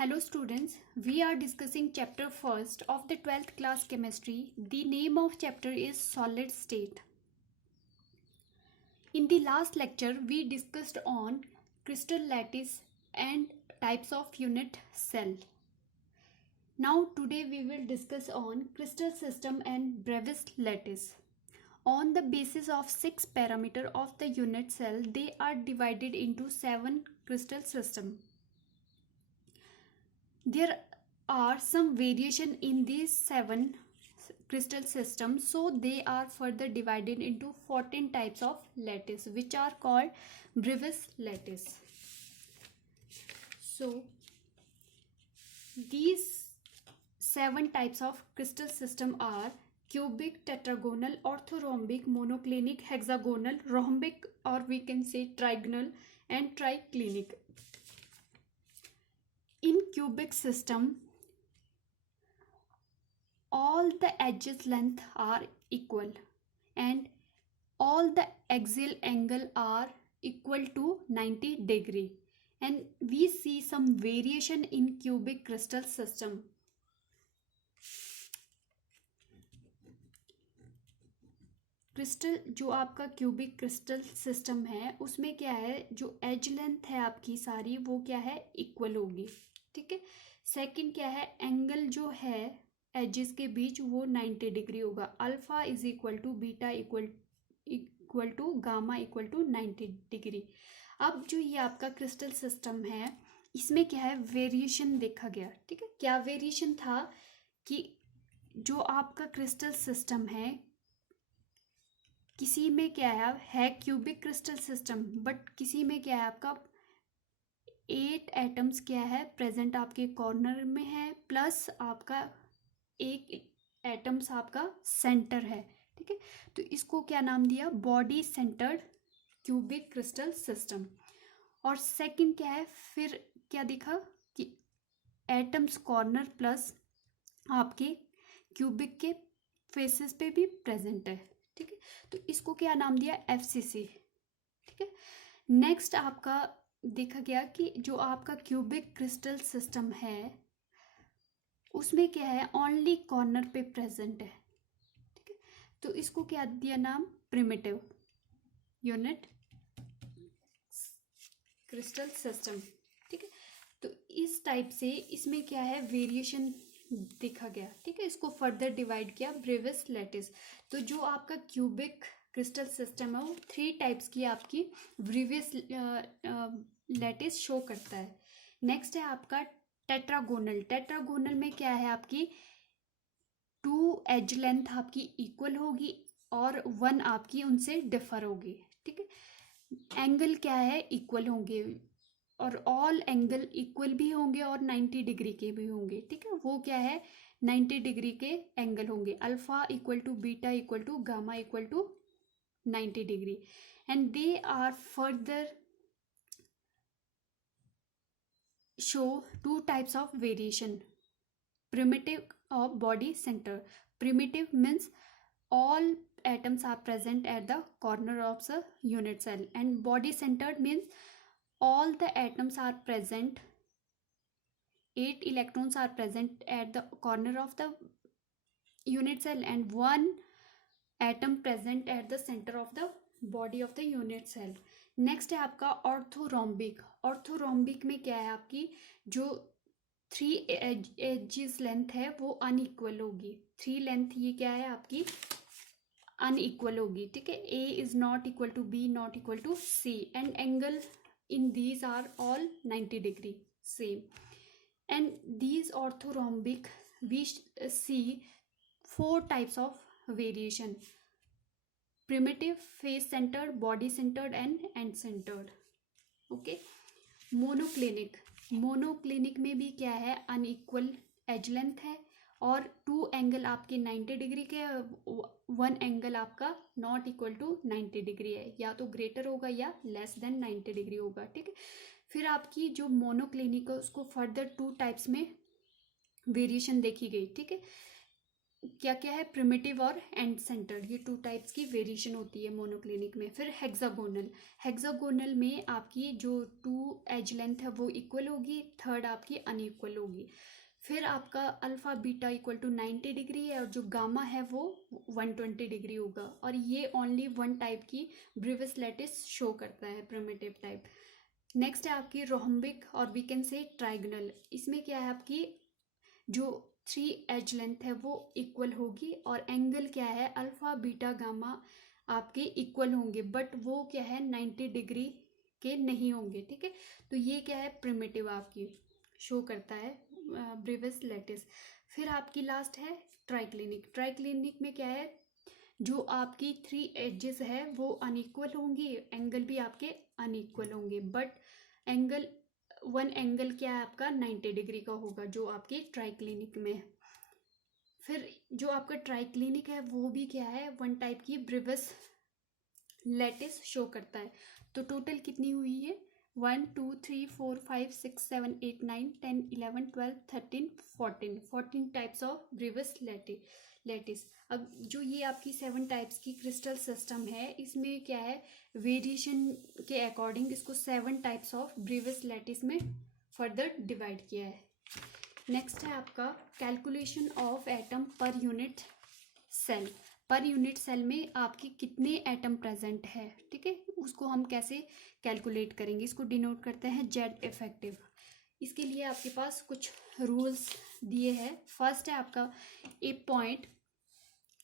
Hello students, we are discussing chapter first of the 12th class chemistry. The name of chapter is solid state. In the last lecture we discussed on crystal lattice and types of unit cell. Now today we will discuss on crystal system and Brevis lattice. On the basis of 6 parameters of the unit cell, they are divided into 7 crystal systems. There are some variation in these 7 crystal systems, so they are further divided into 14 types of lattice, which are called Brevis lattice. So these 7 types of crystal system are cubic, tetragonal, orthorhombic, monoclinic, hexagonal, rhombic, or we can say trigonal, and triclinic. In cubic system, all the edges length are equal and all the axial angle are equal to 90 degree, and we see some variation in cubic crystal system. Crystal जो आपका cubic crystal system है उसमें क्या है, जो as length है आपकी सारी वो क्या है, इक्वल होगी. ठीक है. सेकंड क्या है, एंगल जो है एजेस के बीच वो 90 डिग्री होगा. Alpha is equal to beta equal to gamma equal to 90 degree. अब जो ये आपका क्रिस्टल सिस्टम है इसमें क्या है, वेरिएशन देखा गया. ठीक है. क्या वेरिएशन था कि जो आपका क्रिस्टल सिस्टम है किसी में क्या है क्यूबिक क्रिस्टल सिस्टम, बट किसी में क्या है आपका 8 एटम्स क्या है प्रेजेंट आपके कॉर्नर में है, प्लस आपका एक एटम्स आपका सेंटर है. ठीक है. तो इसको क्या नाम दिया, body centred cubic crystal system. और सेकंड क्या है, फिर क्या दिखा कि एटम्स कॉर्नर प्लस आपके क्यूबिक के फेसेस पे भी प्रेजेंट है. ठीक है. तो इसको क्या नाम दिया, एफसीसी. ठीक है. नेक्स्ट आपका देखा गया कि जो आपका क्यूबिक क्रिस्टल सिस्टम है उसमें क्या है, ओनली कॉर्नर पे प्रेजेंट है. ठीक है. तो इसको क्या दिया नाम, प्रिमिटिव यूनिट क्रिस्टल सिस्टम. ठीक है. तो इस टाइप से इसमें क्या है, वेरिएशन देखा गया. ठीक है. इसको फर्दर डिवाइड किया ब्रेविस लैटिस. तो जो आपका क्यूबिक क्रिस्टल सिस्टम है वो 3 टाइप्स की आपकी ब्रेविस लैटिस शो करता है. नेक्स्ट है आपका टेट्रागोनल. टेट्रागोनल में क्या है, आपकी 2 एज लेंथ आपकी इक्वल होगी और 1 आपकी उनसे डिफर होगी. ठीक है. एंगल क्या है, इक्वल होंगे और ऑल एंगल इक्वल भी होंगे और 90 डिग्री के भी होंगे. ठीक है. वो क्या है, 90 डिग्री के एंगल होंगे. Alpha equal to beta equal to gamma equal to 90 degree. And they are further show 2 types of variation. Primitive or body center. Primitive means all atoms are present at the corner of the unit cell, and body centered means all the atoms are present, 8 electrons are present at the corner of the unit cell and 1 atom present at the center of the body of the unit cell. Next है आपका orthorhombic. Orthorhombic में क्या है, आपकी जो 3 edges length है वो unequal होगी. 3 लेंथ ये क्या है आपकी अनइक्वल होगी. ठीक है. A is not equal to B, not equal to C, and angle in these are all 90 degree same. And these orthorhombic we see 4 types of variation: primitive, face centered, body centered and end centered. Okay. Monoclinic में भी क्या है, unequal as length है और 2 angle आपके 90 degree के, 1 angle आपका not equal to 90 degree है, या तो ग्रेटर होगा या लेस देन 90 डिग्री होगा. ठीक है. फिर आपकी जो मोनोक्लिनिक है उसको फर्दर 2 टाइप्स में वेरिएशन देखी गई. ठीक है. क्या क्या है, प्रिमिटिव और एंड सेंटर्ड, ये टू टाइप्स की वेरिएशन होती है मोनोक्लिनिक में। फिर हेक्सागोनल, हेक्सागोनल में आपकी जो टू एज लेंथ है वो इक्वल होगी, थर्ड आपकी अनइक्वल होगी। फिर आपका alpha beta equal to 90 degree है और जो गामा है वो 120 डिग्री होगा, और ये ओनली वन टाइप की ब्रीवियस लैटिस शो करता है, प्रिमिटिव टाइप। नेक्स्ट है आपकी रोहम्बिक और वी कैन से ट्राइगोनल। इसमें क्या है, आपकी जो थ्री एज लेंथ है वो इक्वल होगी, और एंगल क्या है, अल्फा बीटा गामा आपके इक्वल होंगे, बट वो क्या है 90 डिग्री के नहीं होंगे, ठीक है। तो ये क्या है, प्रिमिटिव आपकी शो करता है ब्रीवियस लैटिस। फिर आपकी लास्ट है ट्राइक्लिनिक। ट्राइक्लिनिक में क्या है, जो आपकी थ्री एजेस है वो अनइक्वल होंगी, एंगल भी आपके अनइक्वल होंगे, बट एंगल वन एंगल क्या है आपका 90 डिग्री का होगा, जो आपके ट्राइक्लिनिक में है। फिर जो आपका ट्राइक्लिनिक है वो भी क्या है, वन टाइप की ब्रीवियस लैटिस शो करता है। तो टोटल कितनी हुई है, 1 2 3 4 5 6 7 8 9 10 11 12 13 14 टाइप्स ऑफ ब्रीवियस लैटिस। अब जो ये आपकी 7 टाइप्स की क्रिस्टल सिस्टम है, इसमें क्या है, वेरिएशन के अकॉर्डिंग इसको 7 टाइप्स ऑफ ब्रीवियस लैटिस में फर्दर डिवाइड किया है। नेक्स्ट है आपका calculation of atom per unit cell. Per unit cell में आपके कितने एटम प्रेजेंट है, ठीक है, उसको हम कैसे कैलकुलेट करेंगे, इसको डिनोट करते हैं जेड इफेक्टिव। इसके लिए आपके पास कुछ रूल्स दिए हैं। फर्स्ट है आपका a point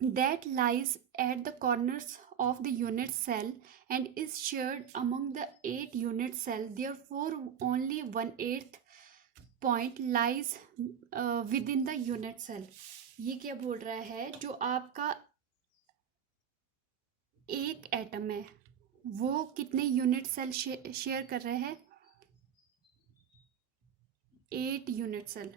that lies at the corners of the unit cell and is shared among the 8 unit cell, therefore only 1/8 point lies within the unit cell। ये क्या बोल रहा है, जो आपका एक एटम है वो कितने यूनिट सेल शेयर कर रहे हैं, 8 unit cell,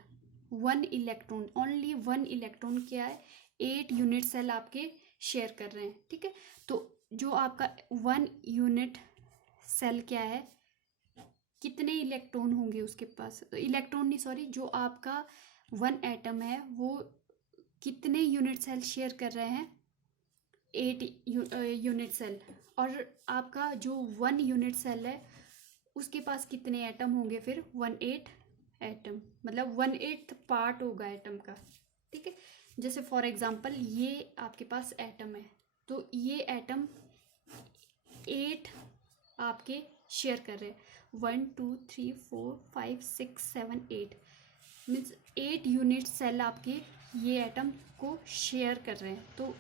1 electron, only 1 electron क्या है, 8 यूनिट सेल आपके शेयर कर रहे हैं, ठीक है। तो जो आपका 1 यूनिट सेल क्या है, कितने इलेक्ट्रॉन होंगे उसके पास, इलेक्ट्रॉन नहीं सॉरी, जो आपका 1 एटम है वो कितने यूनिट सेल शेयर कर रहे हैं, 8 यूनिट सेल। और आपका जो 1 यूनिट सेल है उसके पास कितने एटम होंगे, फिर 1/8 एटम, मतलब 1/8 पार्ट होगा एटम का, ठीक है। जैसे फॉर एग्जांपल ये आपके पास एटम है, तो ये एटम 8 आपके शेयर कर रहे हैं, 1 2 3 4 5 6 7 8 मीन्स 8 यूनिट सेल आपके ये एटम को शेयर कर रहे हैं। तो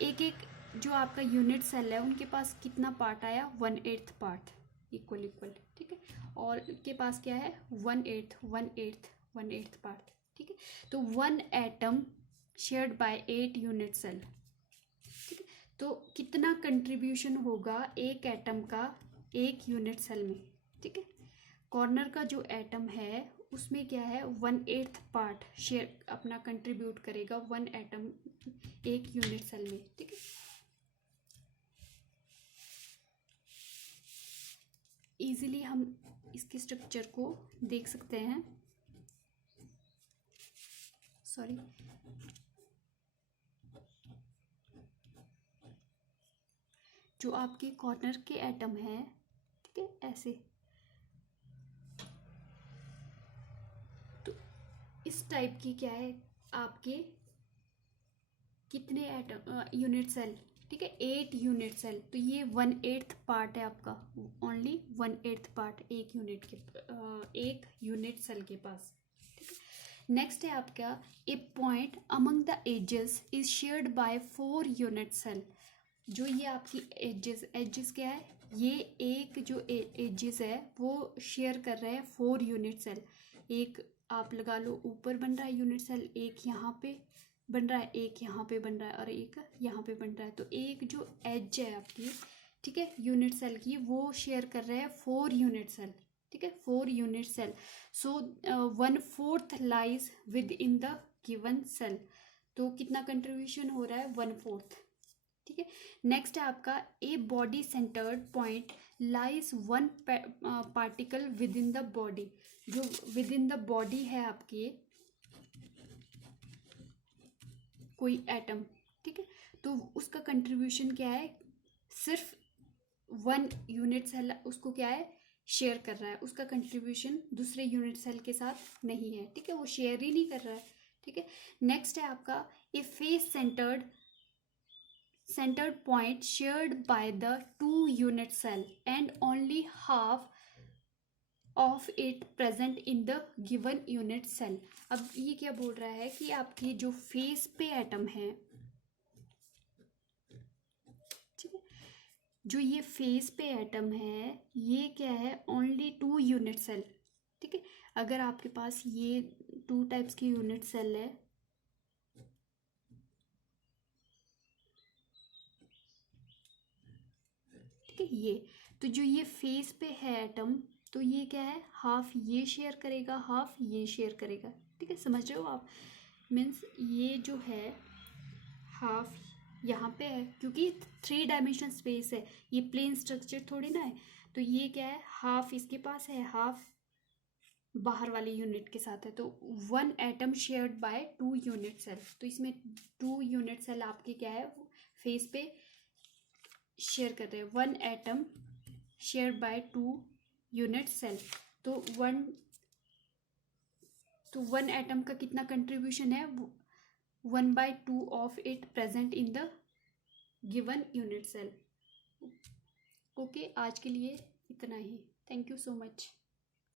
एक एक जो आपका यूनिट सेल है उनके पास कितना पार्ट आया, 1/8 पार्ट, इक्वल इक्वल, ठीक है। और के पास क्या है, 1/8 पार्ट, ठीक है। तो 1 atom shared by 8 unit cell, ठीक है। तो कितना कंट्रीब्यूशन होगा एक एटम का एक यूनिट सेल में, ठीक है। कॉर्नर का जो एटम है उसमें क्या है, 1/8 पार्ट शेयर अपना कंट्रीब्यूट करेगा 1 एटम एक यूनिट सेल में, ठीक है। इजीली हम इसके स्ट्रक्चर को देख सकते हैं, सॉरी, जो आपके कॉर्नर के एटम है, ठीक है, ऐसे। तो इस टाइप की क्या है, आपके कितने एटम यूनिट सेल, ठीक है, 8 यूनिट सेल। तो ये 1/8 पार्ट है आपका, ओनली 1/8 पार्ट एक यूनिट के एक यूनिट सेल के पास, ठीक है। नेक्स्ट है आपका a point among the edges is shared by 4 unit cell. जो ये आपकी एजेस क्या है, ये एक जो एजेस है वो शेयर कर रहे हैं 4 यूनिट सेल। एक आप लगा लो ऊपर बन रहा है यूनिट सेल, एक यहाँ पे बन रहा है, एक यहाँ पे बन रहा है और एक यहाँ पे बन रहा है। तो एक जो एज है आपकी, ठीक है, यूनिट सेल की, वो शेयर कर रहे हैं 4 यूनिट सेल, ठीक है, 4 unit cell. So 1/4 lies within the given cell. तो कितना कंट्रीब्यूशन हो रहा है, 1/4, ठीक है। नेक्स्ट है आपका a body centred point lies 1 particle with in the body. जो विद इन द बॉडी है आपके, कोई एटम, ठीक है, तो उसका कंट्रीब्यूशन क्या है, सिर्फ 1 यूनिट सेल उसको क्या है, शेयर कर रहा है, उसका कंट्रीब्यूशन दूसरे यूनिट सेल के साथ नहीं है, ठीक है, वो शेयर ही नहीं कर रहा है, ठीक है। नेक्स्ट है आपका ए face centered point shared by the 2 unit cell and only half of it present in the given unit cell। अब ये क्या बोल रहा है कि आपकी जो फेस पे एटम है, ठीक है, जो ये फेस पे एटम है ये क्या है, ओनली 2 यूनिट सेल, ठीक है। अगर आपके पास ये 2 टाइप्स की यूनिट सेल है, ठीक है, ये तो जो ये फेस पे है एटम, तो ये क्या है, हाफ ये शेयर करेगा, हाफ ये शेयर करेगा, ठीक है, समझ रहे हो आप। मीन्स ये जो है हाफ यहाँ पे है, क्योंकि 3 डायमेंशन स्पेस है, ये प्लेन स्ट्रक्चर थोड़ी ना है, तो ये क्या है, हाफ इसके पास है, हाफ बाहर वाले यूनिट के साथ है, तो 1 atom shared by 2 unit cell, तो इसमें 2 यूनिट सेल आपके क्या है, फेस पे शेयर कर रहे हैं, 1 atom share by 2 unit cell, तो 1 एटम का कितना कंट्रीब्यूशन है, 1/2 of it present in the given unit cell. Okay, आज के लिए इतना ही। Thank you so much.